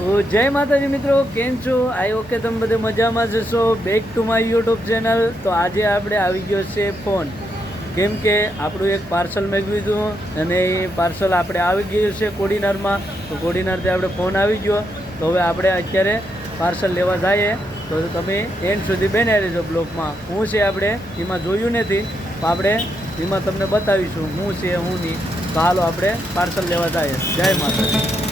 તો જય માતાજી મિત્રો, કેમ છો? આઈ ઓકે, તમે બધે મજામાં જશો. Back to my YouTube channel. તો આજે આપણે આવી ગયો છે ફોન, કેમ કે આપણું એક પાર્સલ મેળવ્યું હતું અને એ પાર્સલ આપણે આવી ગયું છે કોડીનારમાં. તો કોડીનારથી આપણે ફોન આવી ગયો. તો હવે આપણે અત્યારે પાર્સલ લેવા જઈએ. તો તમે એન્ડ સુધી બેન્યા રહેજો બ્લોગમાં. શું છે આપણે એમાં જોયું નથી, તો આપણે એમાં તમને બતાવીશું શું છે શું નહીં. તો હાલો આપણે પાર્સલ લેવા જઈએ. જય માતાજી.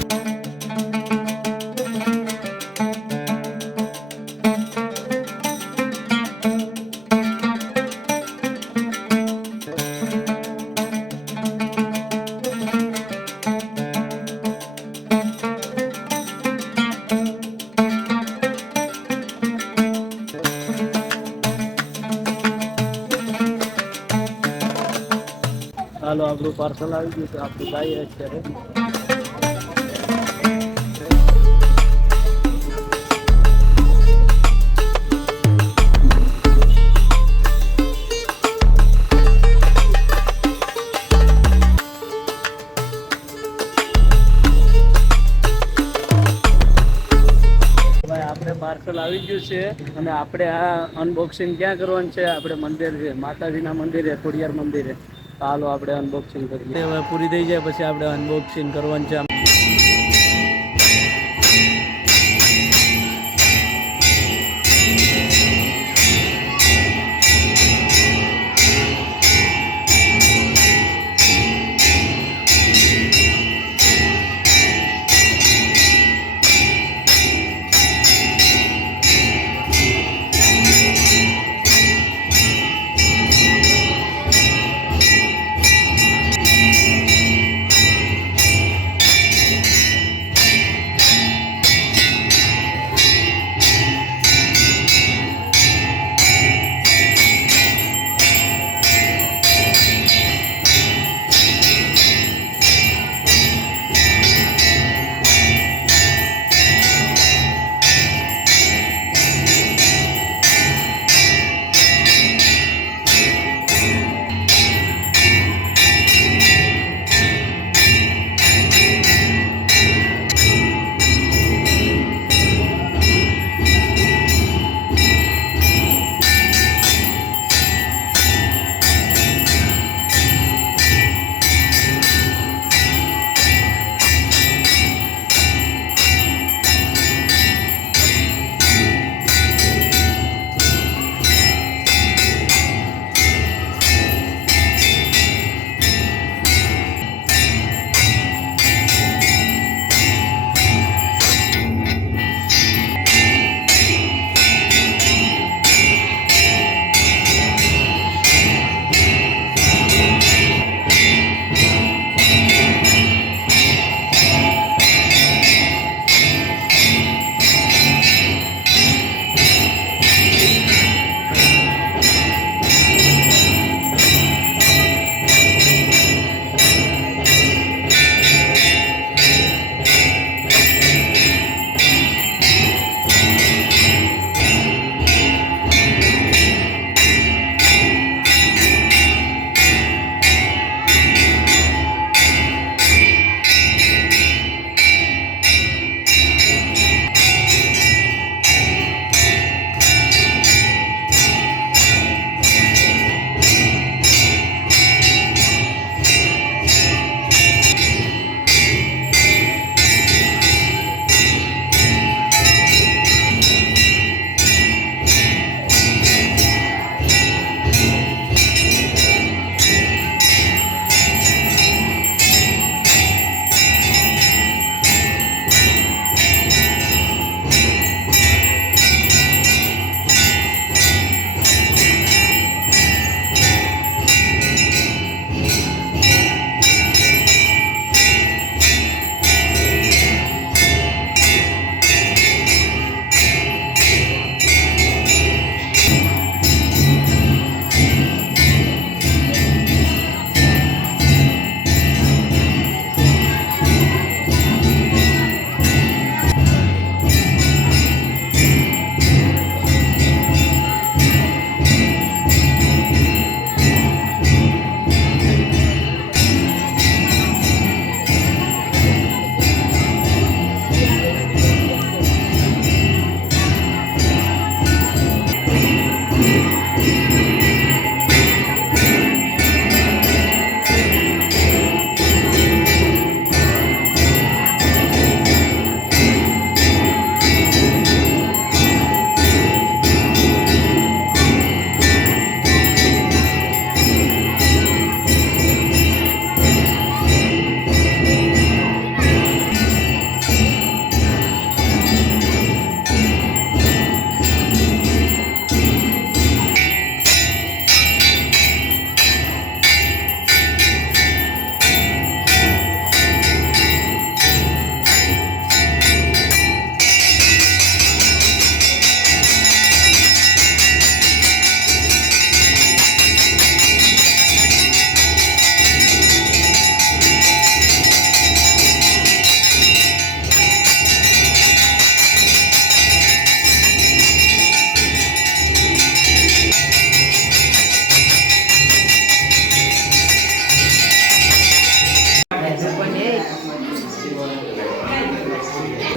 ચાલો આપણું પાર્સલ આવી ગયું તો આપણે જઈએ અત્યારે. ભાઈ આપણે પાર્સલ આવી ગયું છે અને આપણે આ અનબોક્સિંગ ક્યાં કરવાનું છે? આપણે મંદિર છે, માતાજીના મંદિરે, ખોડિયાર મંદિરે. ચાલો આપણે અનબોક્સિંગ કરીએ. હવે પૂરી થઈ જાય પછી આપણે અનબોક્સિંગ કરવાનું છે.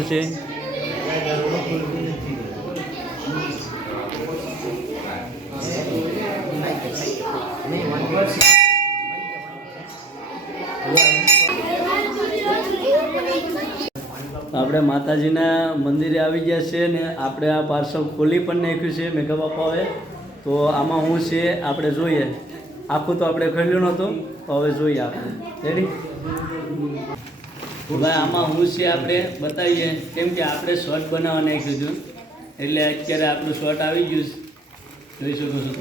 છે. આપણે માતાજીના મંદિરે આવી ગયા છે ને આપણે આ પાર્સલ ખોલી પણ નાખ્યું છે મેઘા બાપાએ. તો આમાં શું છે આપણે જોઈએ. આખું તો આપણે ખોલ્યું નહોતું, તો હવે જોઈએ આપણે. રેડી? ભાઈ આમાં શું છે આપણે બતાવીએ, કેમ કે આપણે શોર્ટ બનાવવા નાખ્યું હતું એટલે અત્યારે આપણું શોર્ટ આવી ગયું છે. જોઈ શકો છો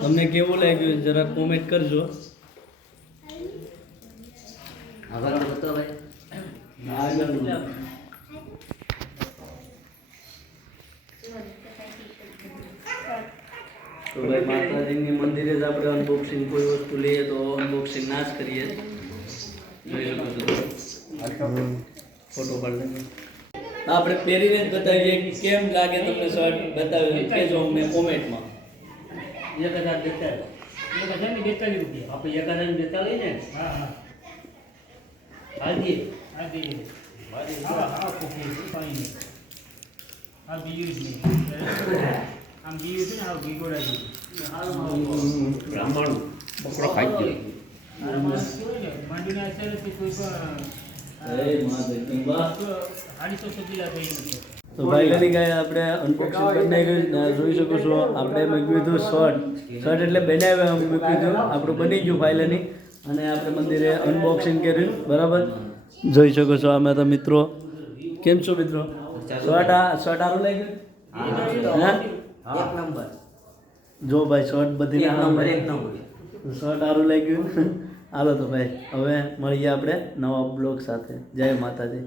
તમને કેવું લાગ્યું જરા કોમેન્ટ કરજો. તો ભાઈ માતાજીની મંદિરે જ આપણે અનબોક્સિંગ કોઈ વસ્તુ લઈએ તો અનબોક્સિંગ ના જ કરીએ. જોઈ શકો છો ફોટો પાડી આપણે પહેરીને જ બતાવીએ કે કેમ લાગે તમને શર્ટ બતાવી કહેજો અમને કોમેન્ટમાં. 1042 રૂપિયા આપણે 1042 ને. હા હા આજી પાણી આ બીયુ જ નહીં આમ બીયુ છે ને આ ગીગોડા છે બ્રાહ્મણ બકરો ખાઈ ગયો માંડીને અસર છે કોઈ પણ વાહ 250 સજીલા થઈ ગયું. તો ફાઇનલી ગાય આપણે અનબોક્સિંગ કરી નાખ્યું. જોઈ શકો છો આપણે મૂકી દીધું શર્ટ એટલે બનાવ્યા મૂકી દીધું આપણું બની ગયું ફાઇનલી. અને આપણે મંદિરે અનબોક્સિંગ કર્યું બરાબર. જોઈ શકો છો અમે તો મિત્રો. કેમ છો મિત્રો? શર્ટ સારું લાગ્યું? એક નંબર. જો ભાઈ શર્ટ બધી એક નંબર શર્ટ સારું લાગ્યું. હાલો તો ભાઈ હવે મળીએ આપણે નવા બ્લોગ સાથે. જય માતાજી.